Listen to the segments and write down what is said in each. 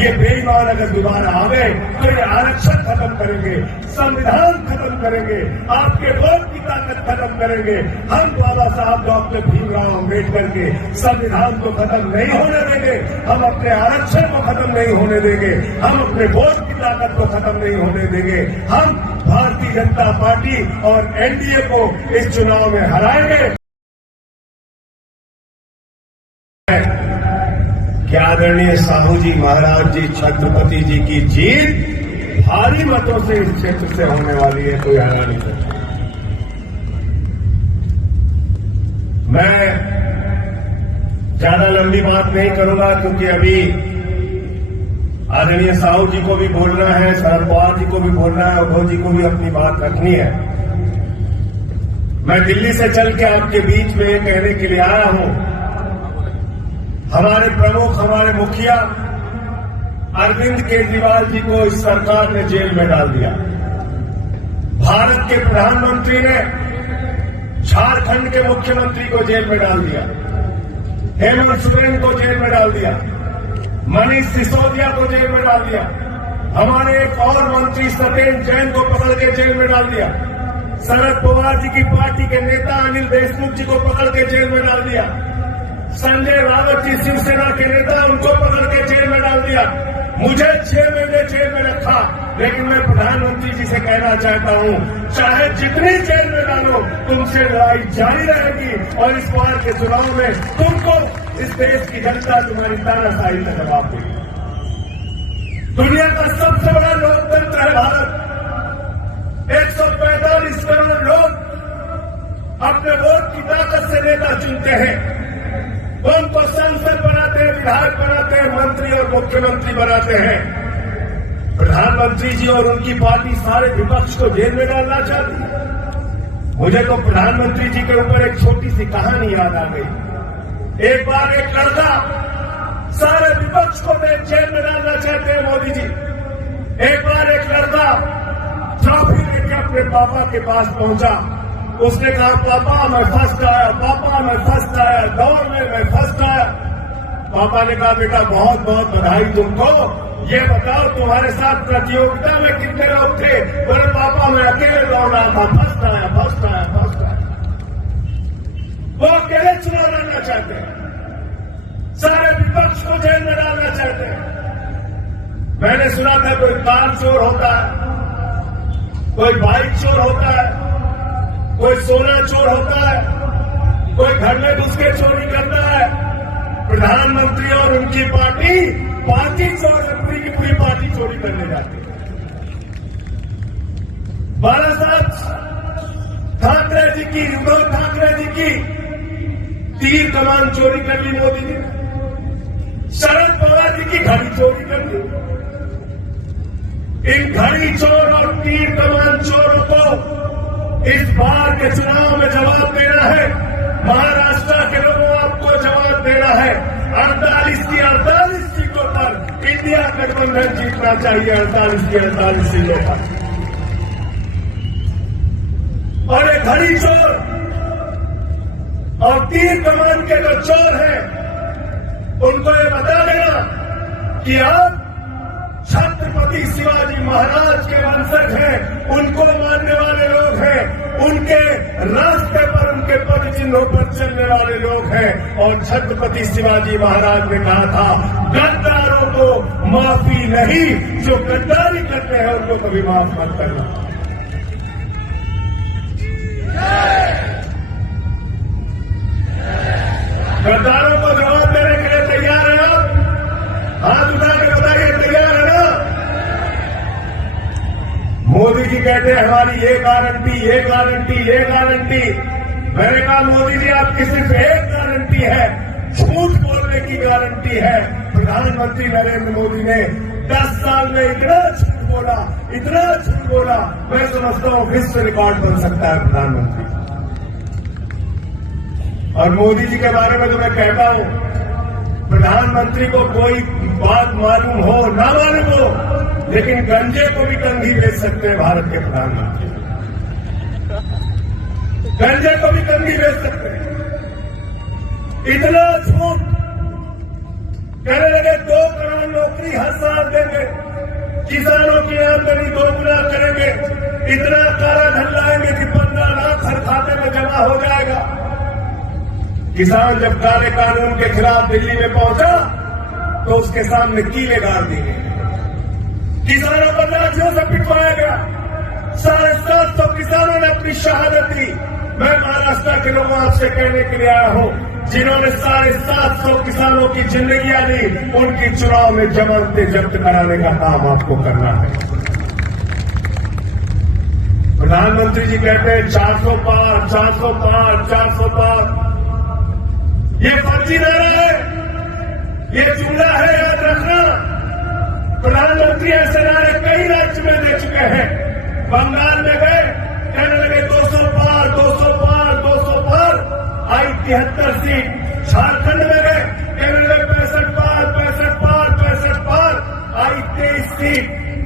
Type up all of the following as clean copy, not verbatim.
ये बेईमान अगर दोबारा आवे तो ये आरक्षण खत्म करेंगे, संविधान खत्म करेंगे, आपके वोट की ताकत खत्म करेंगे। हम बाबा साहब डॉक्टर भीमराव अम्बेडकर के संविधान को खत्म नहीं होने देंगे, हम अपने आरक्षण को खत्म नहीं होने देंगे, हम अपने वोट की ताकत को खत्म नहीं होने देंगे। हम भारतीय जनता पार्टी और एनडीए को इस चुनाव में हराएंगे। क्या आदरणीय साहू जी महाराज जी छत्रपति जी की जीत भारी मतों से इस क्षेत्र से होने वाली है, कोई हरा नहीं सकता। मैं ज्यादा लंबी बात नहीं करूंगा क्योंकि अभी आदरणीय साहू जी को भी बोलना है, शरद पवार जी को भी बोलना है और जी को भी अपनी बात रखनी है। मैं दिल्ली से चल के आपके बीच में कहने के लिए आया हूं, हमारे प्रमुख, हमारे मुखिया अरविंद केजरीवाल जी को इस सरकार ने जेल में डाल दिया। भारत के प्रधानमंत्री ने झारखंड के मुख्यमंत्री को जेल में डाल दिया, हेमंत सोरेन को जेल में डाल दिया, मनीष सिसोदिया को जेल में डाल दिया, हमारे एक और मंत्री सत्येंद्र जैन को पकड़ के जेल में डाल दिया, शरद पवार जी की पार्टी के नेता अनिल देशमुख जी को पकड़ के जेल में डाल दिया, संजय रावत जी शिवसेना के नेता उनको पकड़ के जेल में डाल दिया। मुझे 6 महीने जेल में रखा, लेकिन मैं प्रधानमंत्री जी से कहना चाहता हूं, चाहे जितनी जेल में डालो तुमसे लड़ाई जारी रहेगी और इस बार के चुनाव में तुमको इस देश की जनता तुम्हारी तानाशाही का जवाब देगी। दुनिया का सबसे बड़ा लोकतंत्र है भारत। 145 करोड़ लोग अपने वोट की ताकत से नेता चुनते हैं, उनको सांसद बनाते हैं, विधायक बनाते हैं, मंत्री और मुख्यमंत्री बनाते हैं। प्रधानमंत्री जी और उनकी पार्टी सारे विपक्ष को जेल में डालना चाहती है। मुझे तो प्रधानमंत्री जी के ऊपर एक छोटी सी कहानी याद आ गई। एक बार एक लड़का सारे विपक्ष को जेल में डालना चाहते हैं मोदी जी। एक बार एक लड़का ट्रॉफी लेके अपने पापा के पास पहुंचा, उसने कहा पापा मैं फर्स्ट आया, पापा मैं फर्स्ट आया, दौड़ में मैं फर्स्ट आया। पापा ने कहा बेटा बहुत बहुत बधाई तुमको, ये बताओ तुम्हारे साथ प्रतियोगिता में कितने लोग थे? बोले पापा मैं अकेले दौड़ रहा था, फर्स्ट आया, फर्स्ट आया, फर्स्ट आया। वो अकेले चुनाव लड़ना चाहते हैं, सारे विपक्ष को जेल में डालना चाहते हैं। मैंने सुना था कोई कार चोर होता है, कोई बाइक चोर होता है, कोई सोना चोर होता है, कोई घर में घुस के चोरी करता है। प्रधानमंत्री और उनकी पार्टी चोर है, पूरी की पूरी पार्टी चोरी करने जाती है। 12 साल ठाकरे जी की, उद्धव ठाकरे जी की तीर कमान चोरी कर ली मोदी जी ने, शरद पवार जी की घड़ी चोरी कर ली। इन घड़ी चोर और तीर कमान चोरों को इस बार के चुनाव में जवाब देना है। महाराष्ट्र के लोगों आपको जवाब देना है। 48 की 48 सीटों पर इंडिया गठबंधन जीतना चाहिए, 48 की 48 सीटों पर। और ये घड़ी चोर और तीर कमान के जो चोर हैं उनको ये बता देना कि आप छत्रपति शिवाजी महाराज के वंशज हैं, उनको मानने वाले लोग हैं, उनके रास्ते पर, उनके पद चिन्हों पर चलने वाले लोग हैं। और छत्रपति शिवाजी महाराज ने कहा था गद्दारों को माफी नहीं, जो गद्दारी करते हैं उनको कभी माफ मत करना। गद्दारों को जवाब देने के लिए तैयार है आप? हाथ उठा के बताइए तैयार है ना? मोदी जी कहते हैं हमारी ये गारंटी, ये गारंटी, ये गारंटी। मैंने कहा मोदी जी आपकी सिर्फ एक गारंटी है, झूठ बोलने की गारंटी है। प्रधानमंत्री नरेंद्र मोदी ने 10 साल में इतना झूठ बोला, इतना झूठ बोला, मैं समझता हूं विश्व रिकॉर्ड बन सकता है प्रधानमंत्री। और मोदी जी के बारे में जो मैं कहता हूं, प्रधानमंत्री को कोई बात मालूम हो ना मालूम हो, लेकिन गंजे को भी कंघी बेच सकते हैं भारत के प्रधानमंत्री। गंजे को भी कंघी बेच सकते हैं। इतना झूठ कहने लगे 2 करोड़ नौकरी हर साल देंगे, किसानों की आमदनी 2 गुना करेंगे, इतना काला धन लाएंगे कि 15 लाख हर खाते में जमा हो जाएगा। किसान जब काले कानून के खिलाफ दिल्ली में पहुंचा तो उसके सामने कीले गाड़ दिए गए, किसानों को लाठियों से पिटवाया गया। 750 किसानों ने अपनी शहादत दी। मैं महाराष्ट्र के लोगों आपसे कहने के लिए आया हूं, जिन्होंने 750 किसानों की जिंदगियां ली, उनकी चुनाव में जमानतें जब्त कराने का काम आपको करना है। प्रधानमंत्री जी कहते हैं 400 पार, 400 पार, 400 पार। ये फर्जी नारा है, ये जुमला है, याद रखना। प्रधानमंत्री ऐसे नारे कई राज्य में दे चुके हैं। बंगाल में गए, कहने लगे 200 पार, 200 पार, 200 पार, आई 73 सीट। झारखंड में गए, कहने लगे 65 पार, 65 पार, 65 पार, आई 23 सीट।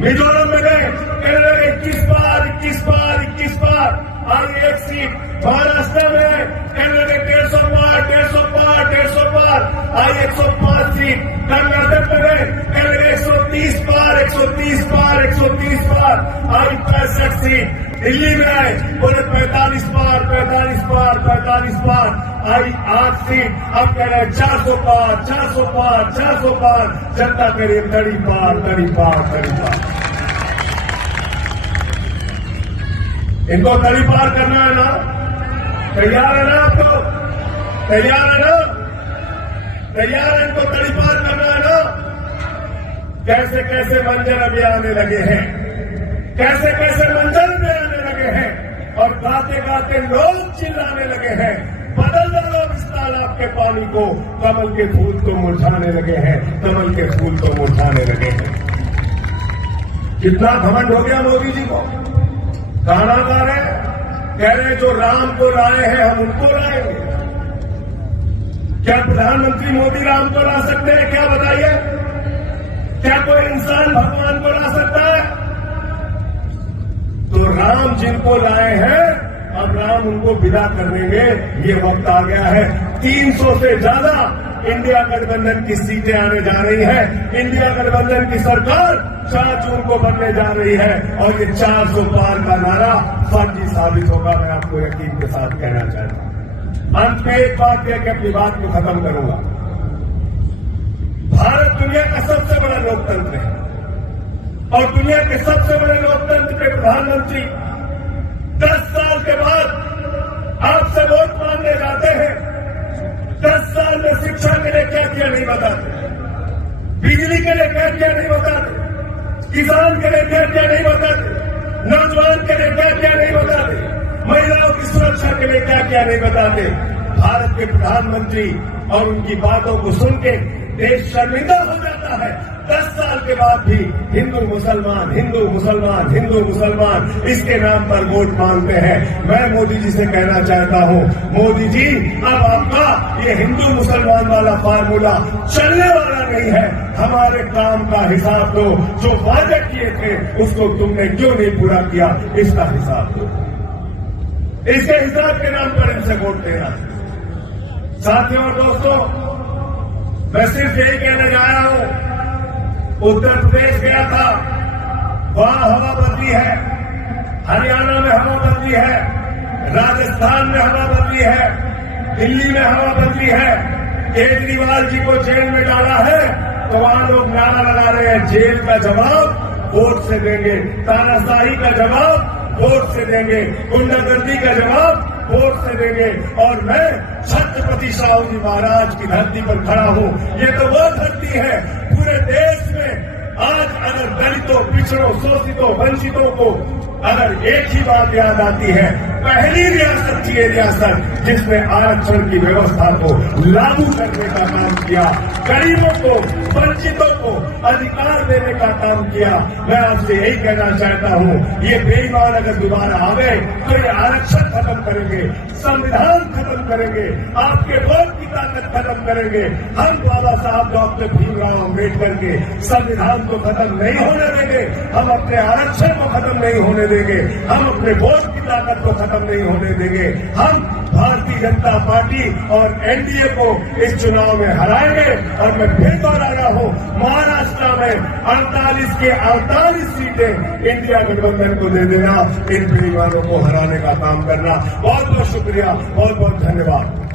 मिजोरम में गए, कहने लगे 21 पार, 21 पार, 21 पार, आई 1 सीट। महाराष्ट्र में कहने लगे 150 पार, 150 पार, 150 पार, आई 105 सीट। कर्नाटक में गए, कहने लगे 130 पार, 130 पार, 130 पार, आई 65 सीट। दिल्ली में आए, बोले 45 पार, 45 पार, 45 पार, आई 8 सीट। अब कह रहे 400 पार, 400 पार, 400 पार, जनता करिए तड़ी पार, तड़ी पार, तड़ी पार। इनको तड़ी पार करना है ना? तैयार है ना आपको? तैयार है ना? तैयार है इनको तड़ी पार करना है ना? कैसे कैसे मंजर अभी आने लगे हैं, कैसे कैसे मंजर में आने लगे हैं, और गाते गाते लोग चिल्लाने लगे हैं, बदल दो इस तालाब के पानी को। कमल के फूल तो मुरझाने लगे हैं, कमल के फूल तो मुरझाने लगे हैं। कितना घमंड हो गया मोदी जी को। गाना गा रहे, कह रहे जो राम को लाए हैं हम उनको लाएंगे। क्या प्रधानमंत्री मोदी राम को ला सकते हैं? क्या बताइए, क्या कोई इंसान भगवान को ला सकता है? तो राम जिनको लाए हैं, अब राम उनको विदा कर देंगे। ये वक्त आ गया है। 300 से ज्यादा इंडिया गठबंधन की सीटें आने जा रही है। इंडिया गठबंधन की सरकार 4 जून को बनने जा रही है, और ये 400 पार का नारा फर्जी साबित होगा। मैं आपको यकीन के साथ कहना चाहता हूं। अंत में एक बात कह के अपनी बात को खत्म करूंगा। भारत दुनिया का सबसे बड़ा लोकतंत्र है, और दुनिया के सबसे बड़े लोकतंत्र के प्रधानमंत्री 10 साल के बाद आपसे वोट मांगने जाते हैं। 10 साल में शिक्षा के लिए क्या किया नहीं बताते, बिजली के लिए क्या किया नहीं बताते, किसान के लिए क्या किया नहीं बताते, नौजवान के लिए क्या किया नहीं बताते, महिलाओं की सुरक्षा के लिए क्या किया नहीं बताते। भारत के प्रधानमंत्री और उनकी बातों को सुन के देश शर्मिंदा हो जाता है। 10 साल के बाद भी हिंदू मुसलमान, हिंदू मुसलमान, हिंदू मुसलमान इसके नाम पर वोट मांगते हैं। मैं मोदी जी से कहना चाहता हूं, मोदी जी अब आपका ये हिंदू मुसलमान वाला फार्मूला चलने वाला नहीं है। हमारे काम का हिसाब दो, जो वादे किए थे उसको तुमने क्यों नहीं पूरा किया, इसका हिसाब दो। इसके हिसाब के नाम पर इनसे वोट देना। साथियों और दोस्तों, मैं सिर्फ यही कहने जा रहा हूं, उत्तर प्रदेश गया था, वहां हवा बदली है, हरियाणा में हवा बदली है, राजस्थान में हवा बदली है, दिल्ली में हवा बदली है। केजरीवाल जी को जेल में डाला है तो वहां लोग नारा लगा रहे हैं, जेल का जवाब वोट से देंगे, तानाशाही का जवाब वोट से देंगे, गुंडागर्दी का जवाब वोट से देंगे। और मैं छत्रपति शाहू जी महाराज की धरती पर खड़ा हूं। ये तो वो धरती है पूरे देश में आज अगर दलितों, पिछड़ों, शोषितों, वंचितों को अगर एक ही बात याद आती है, पहली रियासत थी ये रियासत जिसने आरक्षण की व्यवस्था को लागू करने का काम किया, गरीबों को, वंचितों को अधिकार देने का काम किया। मैं आपसे यही कहना चाहता हूं, ये बेईमान अगर दोबारा आवे तो ये आरक्षण खत्म करेंगे, संविधान खत्म करेंगे, आपके वोट की ताकत खत्म करेंगे। हम बाबा साहब डॉक्टर भीमराव अम्बेडकर के संविधान को खत्म नहीं होने देंगे, हम अपने आरक्षण को खत्म नहीं होने देंगे, हम अपने वोट की ताकत को खत्म नहीं होने देंगे। हम भारतीय भारतीय जनता पार्टी और एनडीए को इस चुनाव में हराएंगे। और मैं फिर दोहरा रहा हूं, महाराष्ट्र में 48 के 48 सीटें इंडिया गठबंधन को दे देना, इन बेईमानों को हराने का काम करना। बहुत बहुत शुक्रिया, बहुत बहुत धन्यवाद।